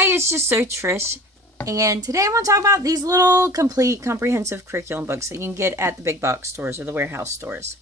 Hey, it's just so Trish, and today I want to talk about these little complete comprehensive curriculum books that you can get at the big box stores or the warehouse stores.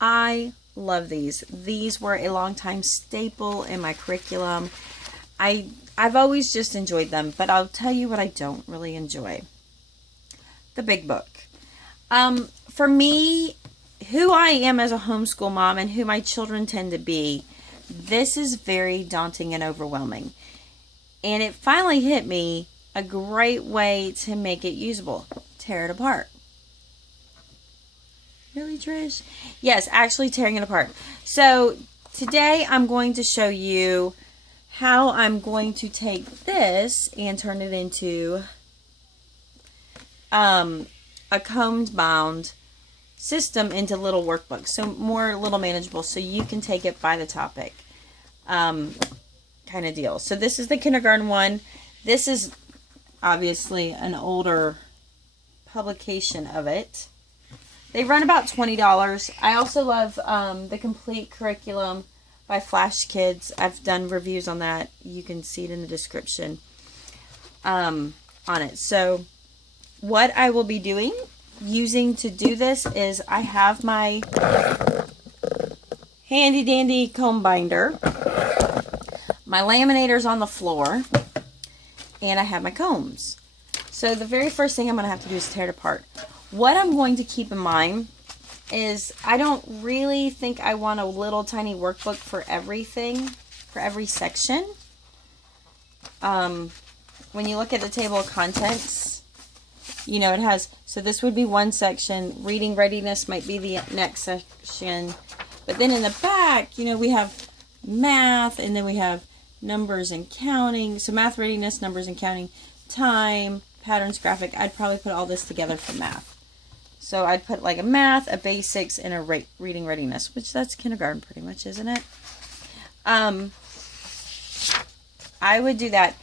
I love these. These were a long time staple in my curriculum. I've always just enjoyed them, but I'll tell you what I don't really enjoy. The big book. For me, who I am as a homeschool mom and who my children tend to be, this is very daunting and overwhelming. And it finally hit me a great way to make it usable. Tear it apart. Really, Trish? Yes, actually tearing it apart. So today I'm going to show you how I'm going to take this and turn it into a combed bound system into little workbooks. So more little manageable so you can take it by the topic. Kind of deal. So this is the kindergarten one. This is obviously an older publication of it. They run about $20. I also love the complete curriculum by Flash Kids. I've done reviews on that. You can see it in the description on it. So what I will be using to do this is I have my handy dandy comb binder. My laminator's on the floor, and I have my combs. So the very first thing I'm going to have to do is tear it apart. What I'm going to keep in mind is I don't really think I want a little tiny workbook for everything, for every section. When you look at the table of contents, you know, it has, so this would be one section. Reading Readiness might be the next section. But then in the back, you know, we have math, and then we have numbers and counting. So math readiness, numbers and counting, time, patterns, graphic. I'd probably put all this together for math. So I'd put like a math, a basics, and a reading readiness, which that's kindergarten pretty much, isn't it? I would do that.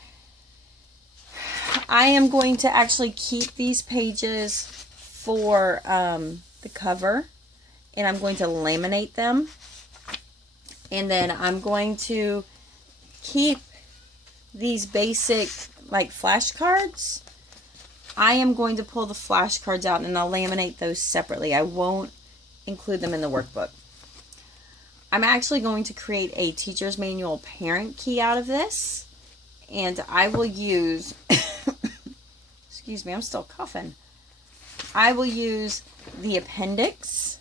I am going to actually keep these pages for the cover, and I'm going to laminate them. And then I'm going to keep these basic like flashcards. I am going to pull the flashcards out and I'll laminate those separately. I won't include them in the workbook. I'm actually going to create a teacher's manual parent key out of this. And I will use, excuse me, I'm still coughing. I will use the appendix,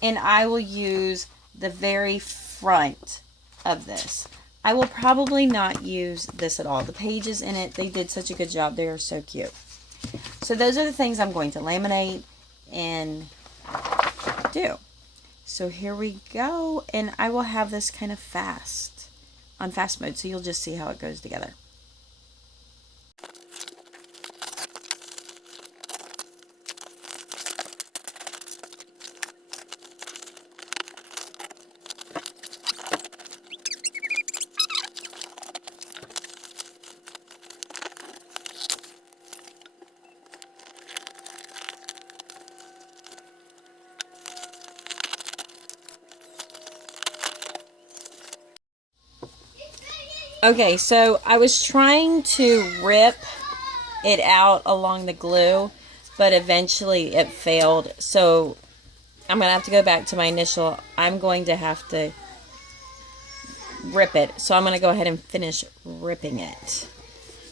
and I will use the very front of this. I will probably not use this at all. The pages in it, they did such a good job. They are so cute. So those are the things I'm going to laminate and do. So here we go. And I will have this kind of on fast mode. So you'll just see how it goes together. Okay, so I was trying to rip it out along the glue, but eventually it failed. So I'm going to have to go back to my initial. I'm going to have to rip it. So I'm going to go ahead and finish ripping it.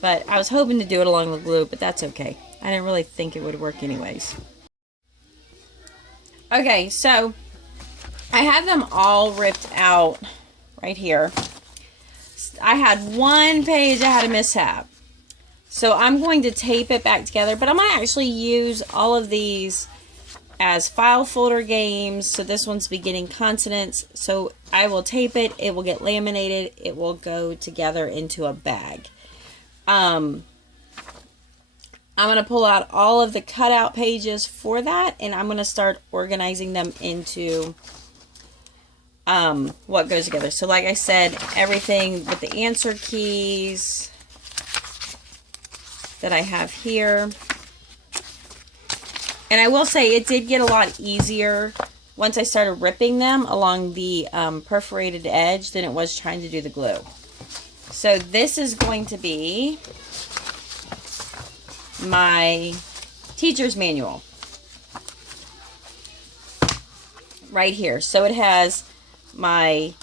But I was hoping to do it along the glue, but that's okay. I didn't really think it would work anyways. Okay, so I have them all ripped out right here. I had one page I had a mishap. So I'm going to tape it back together, but I might actually use all of these as file folder games. So this one's beginning consonants. So I will tape it, it will get laminated, it will go together into a bag. I'm going to pull out all of the cutout pages for that, and I'm going to start organizing them into what goes together. So like I said, everything with the answer keys that I have here. And I will say it did get a lot easier once I started ripping them along the perforated edge than it was trying to do the glue. So this is going to be my teacher's manual right here. So it has my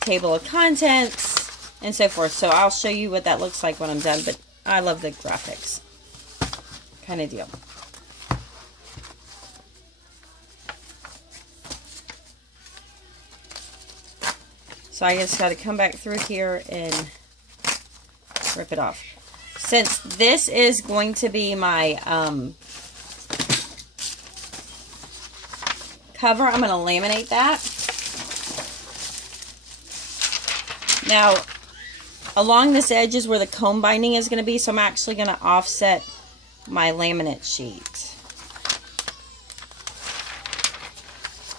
table of contents and so forth. So I'll show you what that looks like when I'm done, but I love the graphics kind of deal. So I just got to come back through here and rip it off. Since this is going to be my cover, I'm going to laminate that. Now, along this edge is where the comb binding is going to be, so I'm actually going to offset my laminate sheet.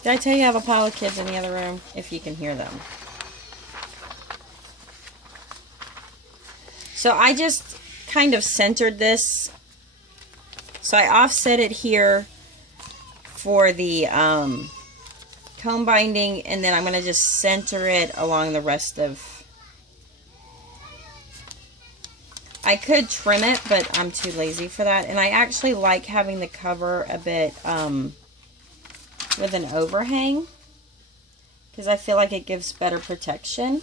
Did I tell you I have a pile of kids in the other room? If you can hear them. So I just kind of centered this. So I offset it here for the comb binding, and then I'm going to just center it along the rest of. I could trim it, but I'm too lazy for that. And I actually like having the cover a bit with an overhang, because I feel like it gives better protection.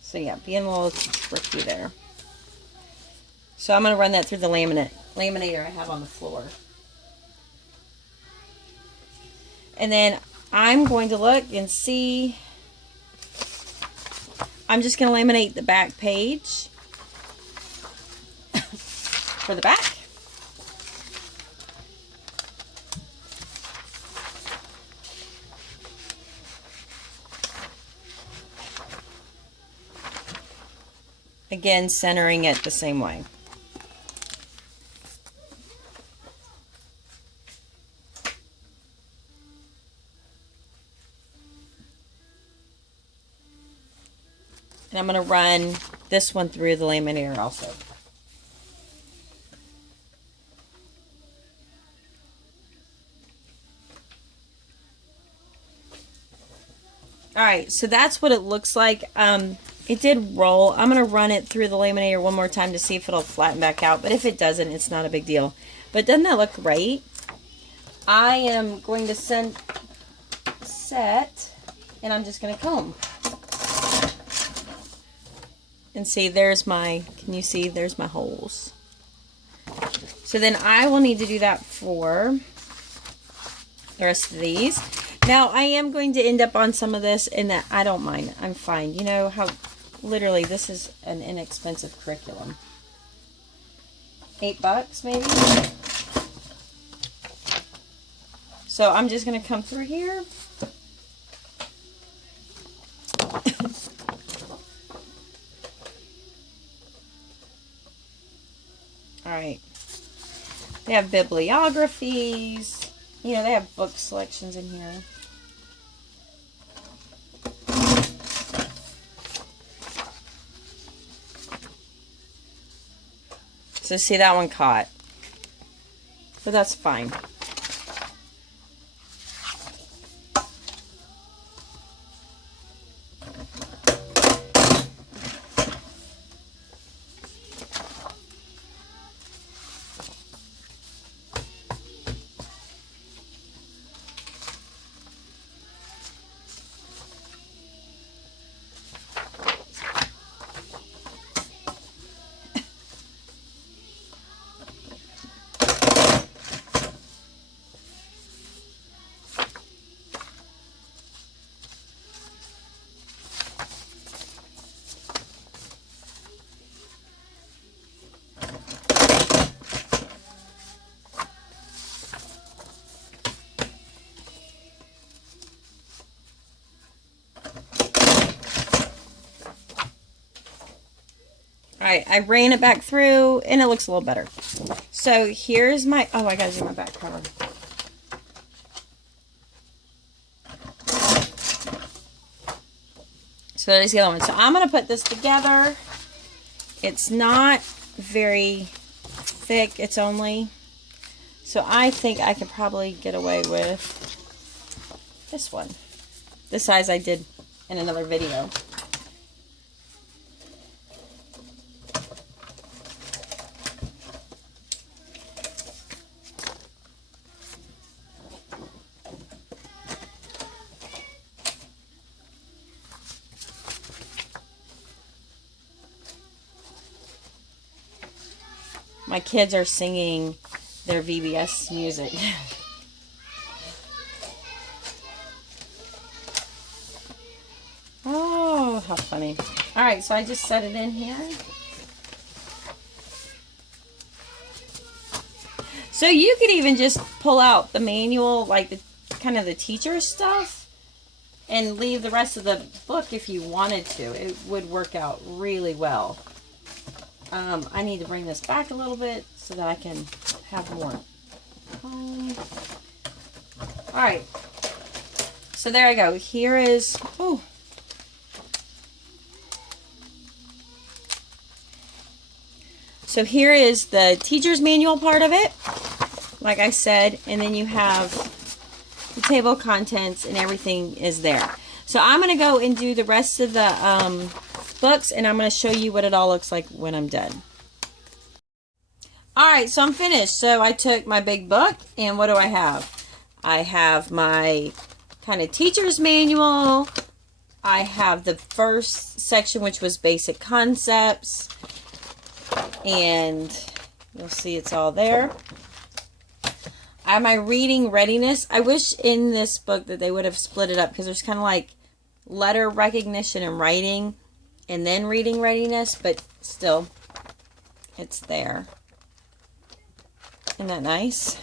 So yeah, being a little tricky there. So I'm going to run that through the laminator I have on the floor. And then I'm going to look and see. I'm just going to laminate the back page for the back. Again, centering it the same way. And I'm going to run this one through the laminator also. Alright, so that's what it looks like. It did roll. I'm going to run it through the laminator one more time to see if it'll flatten back out. But if it doesn't, it's not a big deal. But doesn't that look great? I am going to set, and I'm just going to comb. And see, there's my, can you see, there's my holes. So then I will need to do that for the rest of these. Now, I am going to end up on some of this, and that I don't mind. I'm fine. You know how, literally, this is an inexpensive curriculum. $8 maybe? So I'm just going to come through here. Alright. They have bibliographies. You know, they have book selections in here. So see, that one caught. But that's fine. Alright, I ran it back through, and it looks a little better. So here's my, oh, I gotta do my back cover. So there's the other one. So I'm gonna put this together. It's not very thick, it's only, so I think I could probably get away with this one. The size I did in another video. My kids are singing their VBS music. Oh, how funny. Alright, so I just set it in here. So you could even just pull out the manual, like the kind of the teacher stuff, and leave the rest of the book if you wanted to. It would work out really well. I need to bring this back a little bit so that I can have more. Alright. So there I go. Here is... Oh. So here is the teacher's manual part of it, like I said, and then you have the table of contents and everything is there. So I'm going to go and do the rest of the books, and I'm going to show you what it all looks like when I'm done. Alright, so I'm finished. So I took my big book, and what do I have? I have my kind of teacher's manual. I have the first section, which was basic concepts. And you'll see it's all there. I have my reading readiness. I wish in this book that they would have split it up, because there's kind of like letter recognition and writing and then reading readiness, but still it's there. Isn't that nice?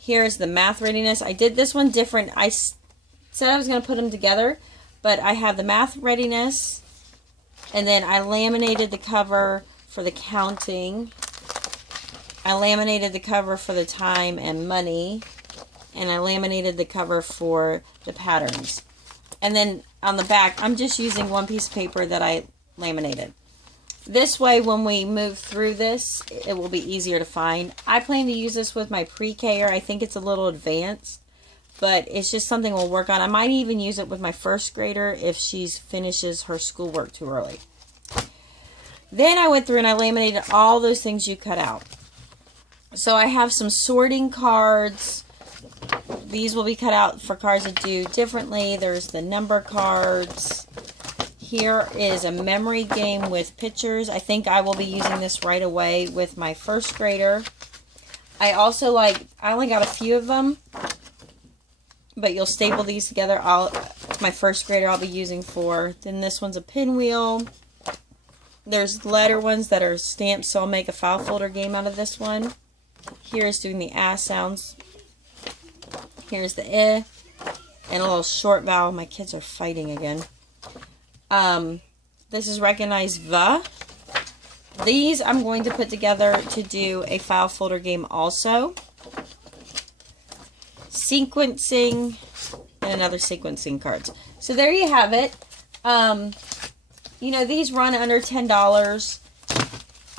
Here's the math readiness. I did this one different. I said I was going to put them together, but I have the math readiness, and then I laminated the cover for the counting. I laminated the cover for the time and money. And I laminated the cover for the patterns. And then on the back, I'm just using one piece of paper that I laminated. This way, when we move through this, it will be easier to find. I plan to use this with my pre-K-er. I think it's a little advanced, but it's just something we'll work on. I might even use it with my first grader if she finishes her schoolwork too early. Then I went through and I laminated all those things you cut out. So I have some sorting cards. These will be cut out for cards that do differently. There's the number cards. Here is a memory game with pictures. I think I will be using this right away with my first grader. I only got a few of them, but you'll staple these together. My first grader I'll be using for. Then this one's a pinwheel. There's letter ones that are stamped, so I'll make a file folder game out of this one. Here's doing the ah sounds. Here's the eh, and a little short vowel. My kids are fighting again. This is recognize the. These I'm going to put together to do a file folder game also. Sequencing, and another sequencing cards. So there you have it. You know, these run under $10.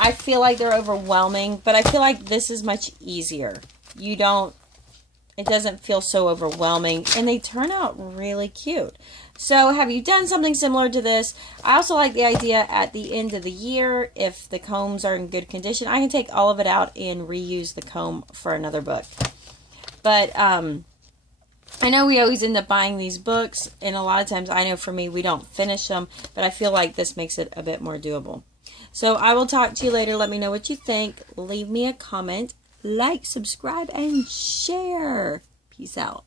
I feel like they're overwhelming, but I feel like this is much easier. It doesn't feel so overwhelming, and they turn out really cute. So have you done something similar to this? I also like the idea at the end of the year, if the combs are in good condition, I can take all of it out and reuse the comb for another book. But I know we always end up buying these books, and a lot of times I know for me we don't finish them, but I feel like this makes it a bit more doable. So I will talk to you later. Let me know what you think. Leave me a comment, like, subscribe, and share. Peace out.